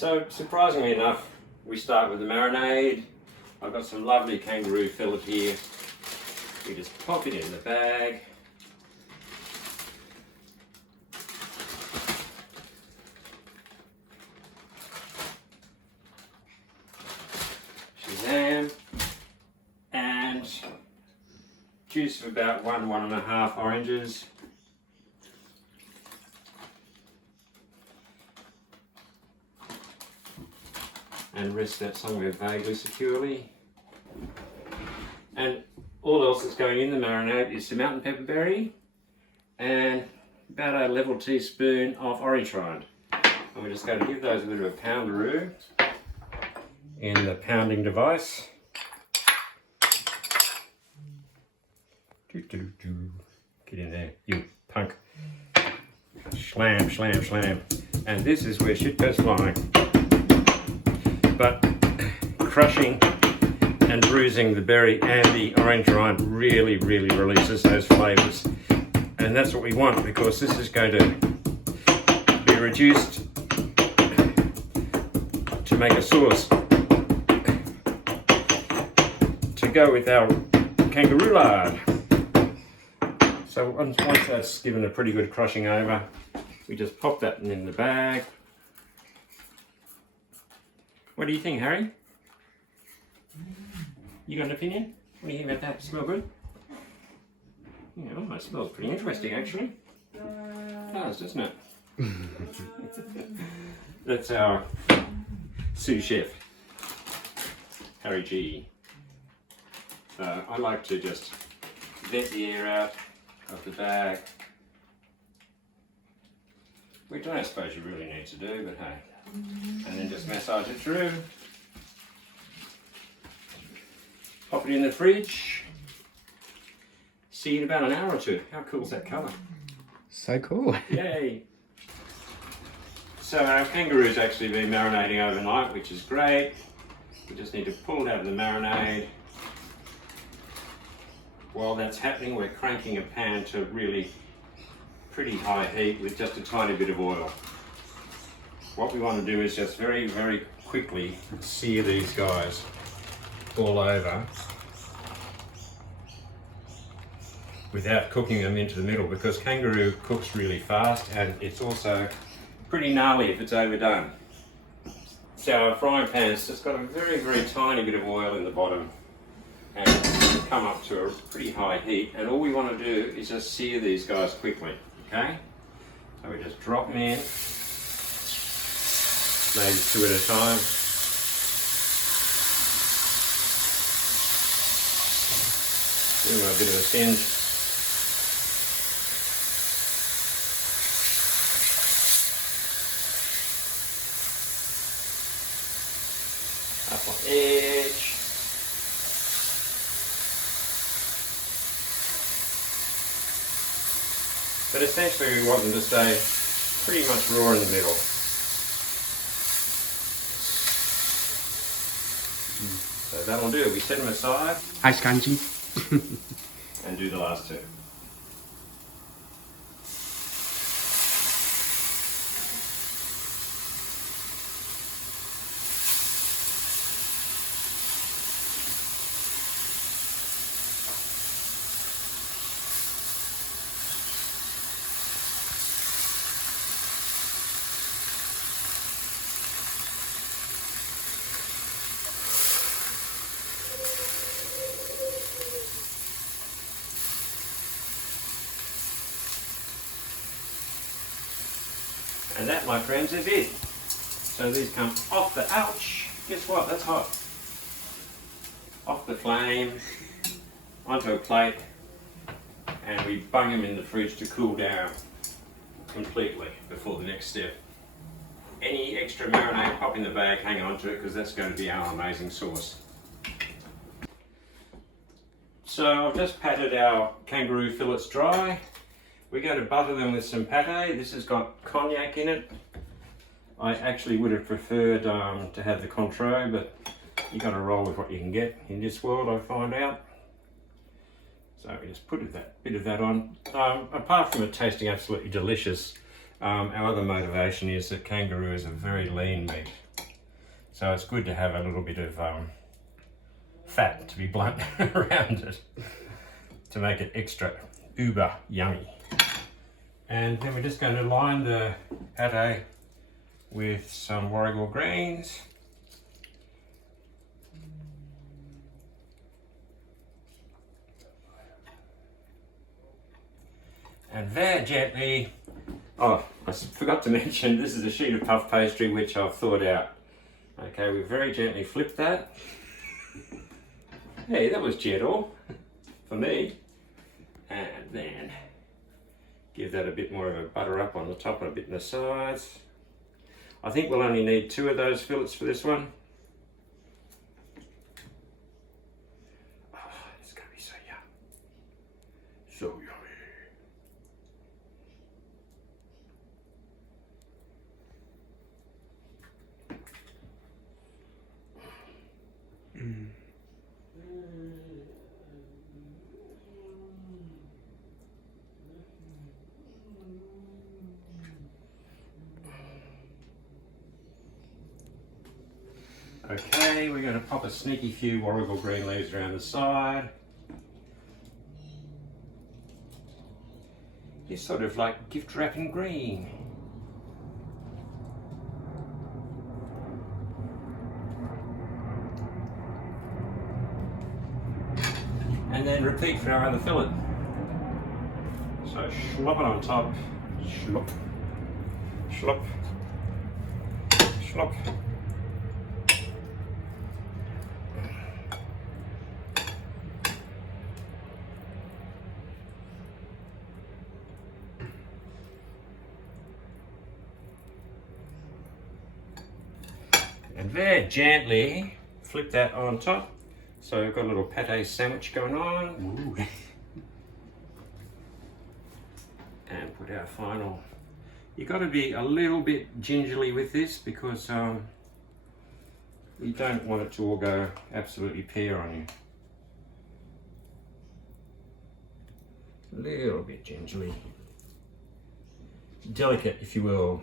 So surprisingly enough, we start with the marinade. I've got some lovely kangaroo fillet here. We just pop it in the bag. Shazam. And juice of about 1.5 oranges. And rest that somewhere vaguely securely. And all else that's going in the marinade is some Mountain Pepperberry and about a level teaspoon of orange rind. And we're just going to give those a bit of a poundaroo in the pounding device. Get in there, you punk. Slam, slam, slam. And this is where shit goes flying. But crushing and bruising the berry and the orange rind really releases those flavours. And that's what we want, because this is going to be reduced to make a sauce to go with our Kanga-roulade. So once that's given a pretty good crushing over, we just pop that in the bag. What do you think, Harry? You got an opinion? What do you think about that? Smell good? Yeah, well, that smells pretty interesting, actually. It does, doesn't it? That's our sous chef, Harry G. So I like to just vent the air out of the bag, which I don't suppose you really need to do, but hey. And then just massage it through. Pop it in the fridge. See you in about an hour or two. How cool is that colour? So cool. Yay! So our kangaroo's actually been marinating overnight, which is great. We just need to pull it out of the marinade. While that's happening, we're cranking a pan to really pretty high heat with just a tiny bit of oil. What we want to do is just very quickly sear these guys all over without cooking them into the middle, because kangaroo cooks really fast and it's also pretty gnarly if it's overdone. So our frying pan's just got a very tiny bit of oil in the bottom and come up to a pretty high heat, and all we want to do is just sear these guys quickly, okay? So we just drop them in, maybe 2 at a time. Give them a bit of a singe. Up on edge. But essentially we want them to stay pretty much raw in the middle. So that'll do. We set them aside. Ice kanji. And do the last 2. And that, my friends, is it. So these come off the, ouch, guess what, that's hot. Off the flame, onto a plate, and we bung them in the fridge to cool down completely before the next step. Any extra marinade, pop in the bag, hang on to it, because that's going to be our amazing sauce. So I've just patted our kangaroo fillets dry. We're going to butter them with some pate. This has got cognac in it. I actually would have preferred to have the Cointreau, but you've got to roll with what you can get in this world, I find out. So we just put that bit of that on. Apart from it tasting absolutely delicious, our other motivation is that kangaroo is a very lean meat. So it's good to have a little bit of fat, to be blunt, around it to make it extra uber yummy. And then we're just going to line the pate with some Warrigal greens. And very gently, oh, I forgot to mention, this is a sheet of puff pastry which I've thawed out. Okay, we very gently flip that. Hey, that was gentle for me. And then give that a bit more of a butter up on the top and a bit in the sides. I think we'll only need 2 of those fillets for this one. Oh, it's going to be so yum. So yummy. Okay, we're going to pop a sneaky few Warrigal green leaves around the side. It's sort of like gift wrapping green. And then repeat for our other fillet. So slop it on top, slop, slop, slop. And very gently flip that on top. So we've got a little pate sandwich going on. Ooh. And put our final. You've got to be a little bit gingerly with this because you don't want it to all go absolutely pear on you. A little bit gingerly. Delicate, if you will.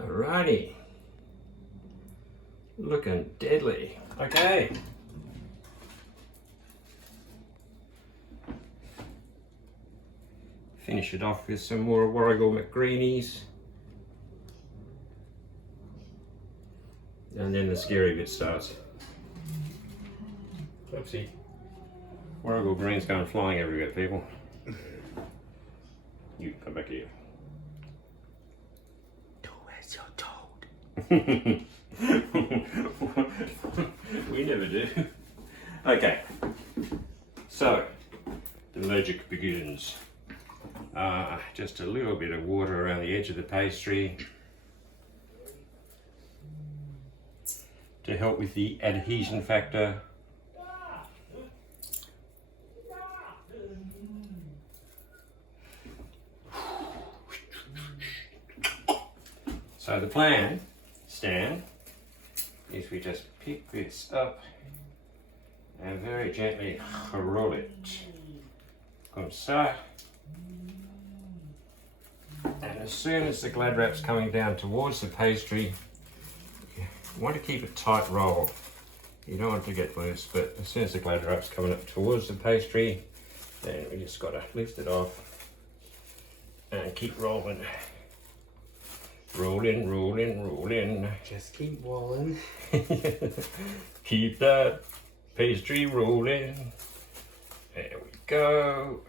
Alrighty, looking deadly. Okay. Finish it off with some more Warrigal McGreenies. And then the scary bit starts. Oopsie. Warrigal greens going flying everywhere, people. You come back here. We never do. Okay, so the magic begins. Just a little bit of water around the edge of the pastry to help with the adhesion factor. So the plan, Stan, is we just pick this up and very gently roll it. Comme ça. And as soon as the glad wrap's coming down towards the pastry, you want to keep it tight rolled. You don't want it to get loose, but as soon as the glad wrap's coming up towards the pastry, then we just got to lift it off and keep rolling. Rolling, rolling, rolling. Just keep rolling. Keep that pastry rolling. There we go.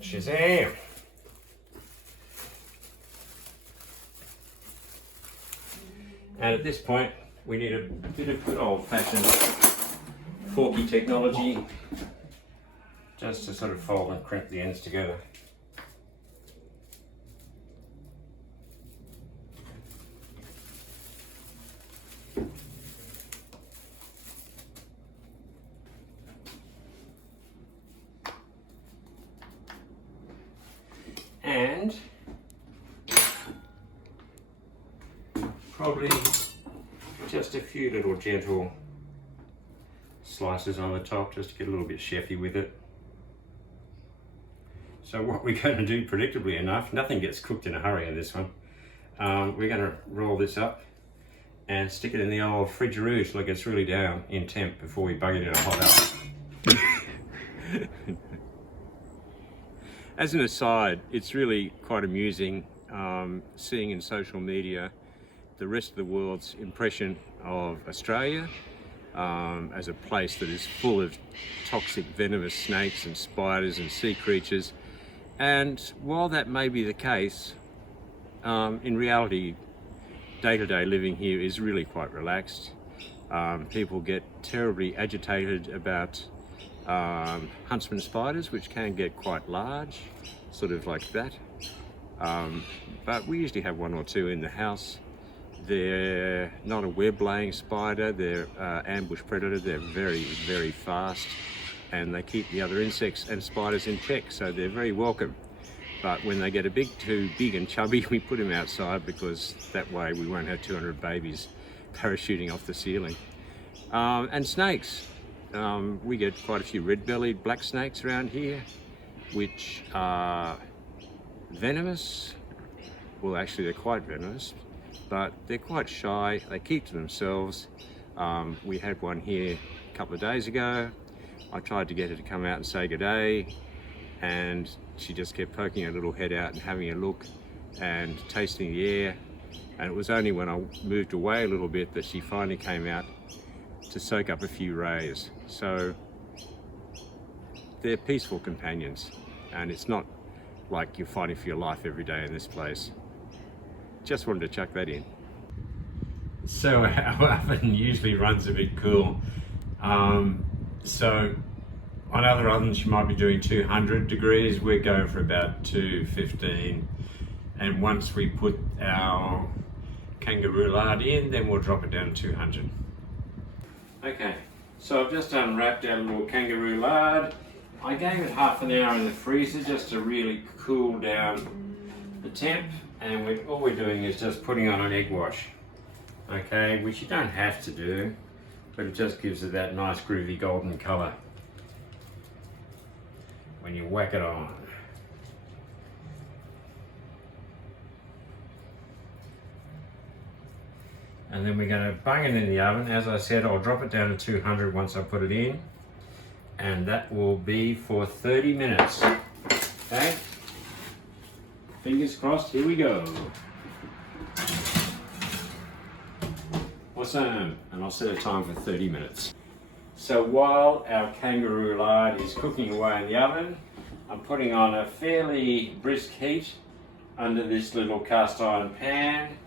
Shazam! And at this point, we need a bit of good old-fashioned forky technology just to sort of fold and crimp the ends together. probably just a few little gentle slices on the top just to get a little bit chefy with it. So what we're going to do, predictably enough, nothing gets cooked in a hurry in this one. We're going to roll this up and stick it in the old fridgeroo till it gets really down in temp before we bung it in a hot oven. As an aside, it's really quite amusing seeing in social media the rest of the world's impression of Australia as a place that is full of toxic venomous snakes and spiders and sea creatures. And while that may be the case, in reality, day-to-day living here is really quite relaxed. People get terribly agitated about huntsman spiders, which can get quite large, sort of like that. But we usually have one or two in the house. They're not a web-laying spider, they're ambush predator. They're very, very fast, and they keep the other insects and spiders in check, so they're very welcome. But when they get a bit too big and chubby, we put them outside because that way we won't have 200 babies parachuting off the ceiling. And snakes. We get quite a few red-bellied black snakes around here, which are venomous. Well, actually they're quite venomous, but they're quite shy. They keep to themselves. We had one here a couple of days ago. I tried to get her to come out and say good day, and she just kept poking her little head out and having a look and tasting the air. And it was only when I moved away a little bit that she finally came out to soak up a few rays. So they're peaceful companions, and it's not like you're fighting for your life every day in this place. Just wanted to chuck that in. So our oven usually runs a bit cool. So on other ovens you might be doing 200 degrees, we're going for about 215. And once we put our Kanga-roulade in, then we'll drop it down to 200. Okay, so I've just unwrapped our little Kanga-roulade. I gave it half an hour in the freezer just to really cool down the temp, and all we're doing is just putting on an egg wash. Okay, which you don't have to do, but it just gives it that nice groovy golden colour when you whack it on. And then we're going to bung it in the oven. As I said, I'll drop it down to 200 once I put it in, and that will be for 30 minutes. Okay, fingers crossed, here we go. Awesome, and I'll set a time for 30 minutes. So while our Kanga-roulade is cooking away in the oven, I'm putting on a fairly brisk heat under this little cast iron pan.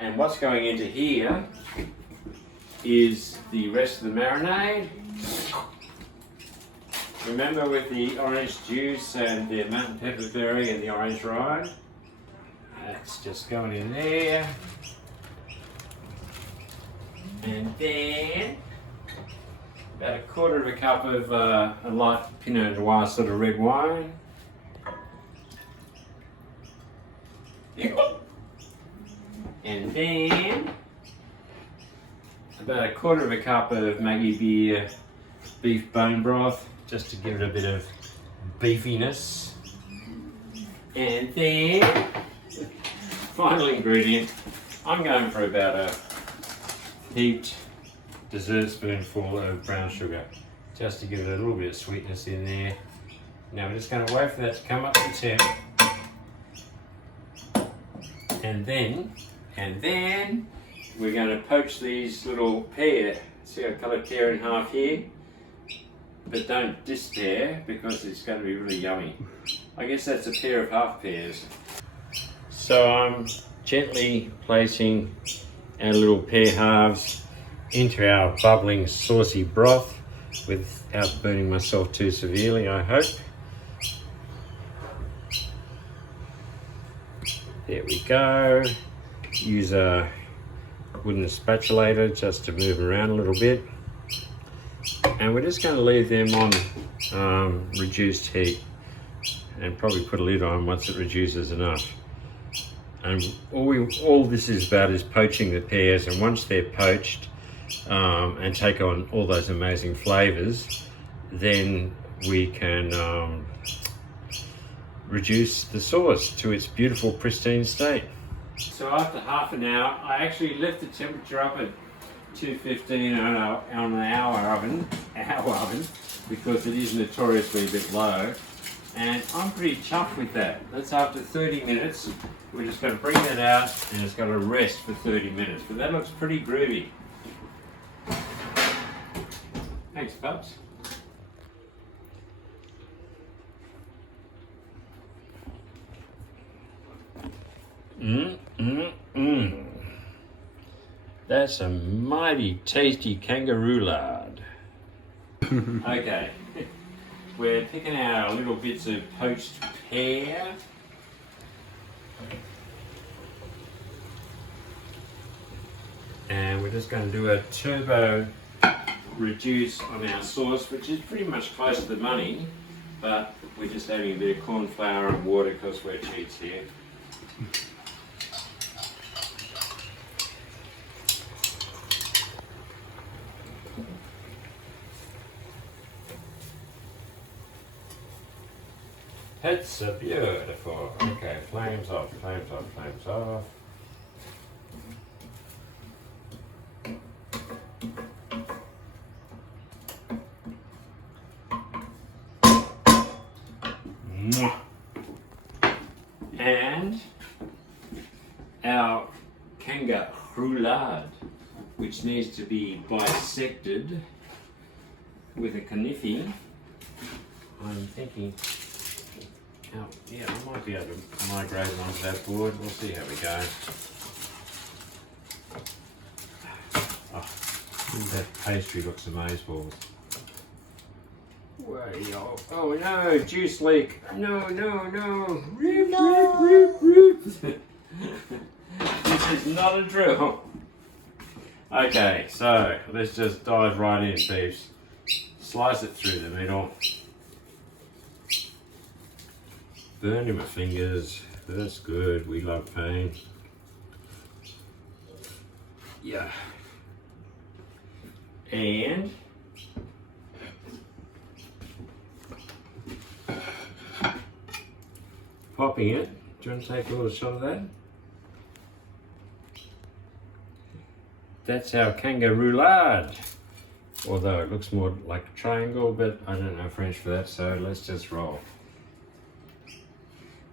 And what's going into here is the rest of the marinade. Remember, with the orange juice and the Mountain Pepperberry and the orange rind, that's just going in there. And then about a quarter of a cup of a light Pinot Noir sort of red wine. And then about a quarter of a cup of Maggie Beer beef bone broth, just to give it a bit of beefiness. And then, final ingredient, I'm going for about a heaped dessert spoonful of brown sugar, just to give it a little bit of sweetness in there. Now we're just going to wait for that to come up to temp. And then we're going to poach these little pear. See, I've cut a pear in half here, but don't despair because it's going to be really yummy. I guess that's a pair of half pears. So I'm gently placing our little pear halves into our bubbling saucy broth without burning myself too severely, I hope. There we go. Use a wooden spatulator just to move around a little bit. And we're just going to leave them on reduced heat and probably put a lid on once it reduces enough. And all this is about is poaching the pears, and once they're poached and take on all those amazing flavours, then we can reduce the sauce to its beautiful pristine state. So after half an hour, I actually left the temperature up at 215 on an hour oven, because it is notoriously a bit low. And I'm pretty chuffed with that. That's after 30 minutes. We're just going to bring that out and it's going to rest for 30 minutes. But that looks pretty groovy. Thanks, pups. That's a mighty tasty Kanga-roulade. Okay. We're picking out our little bits of poached pear. And we're just going to do a turbo reduce on our sauce, which is pretty much close to the money, but we're just adding a bit of corn flour and water because we're cheats here. It's a beautiful. Okay, flames off, flames off, flames off. Mwah. And our Kanga-roulade, which needs to be bisected with a knife. I'm thinking. Oh, yeah, I might be able to migrate onto that board. We'll see how we go. Oh, that pastry looks amazing. Oh no, juice leak. No. Rip. This is not a drill. Okay, so let's just dive right in, peeps. Slice it through the middle. Burning my fingers, that's good, we love pain. Yeah. And popping it. Do you want to take a little shot of that? That's our Kanga-roulade. Although it looks more like a triangle, but I don't know French for that, so let's just roll.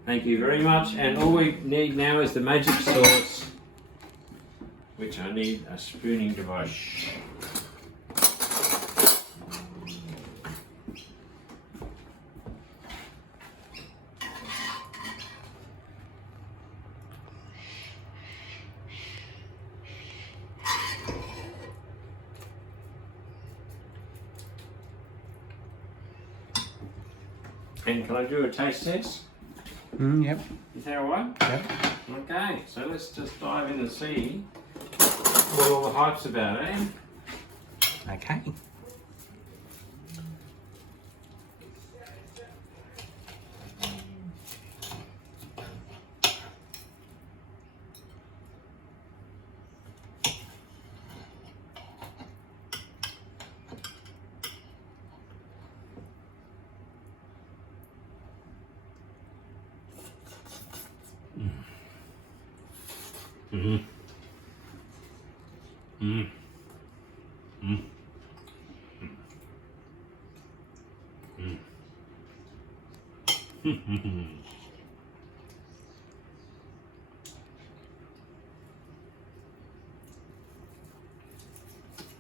Thank you very much, and all we need now is the magic sauce, which I need a spooning device. And can I do a taste test? Yep. Is that alright? Yep. Okay, so let's just dive in and see what all the hype's about, eh? Okay.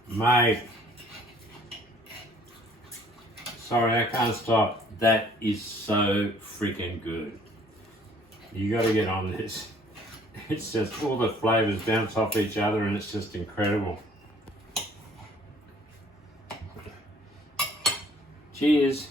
Mate, sorry, I can't stop. That is so freaking good. You got to get on this. It's just all the flavors bounce off each other and it's just incredible. Cheers.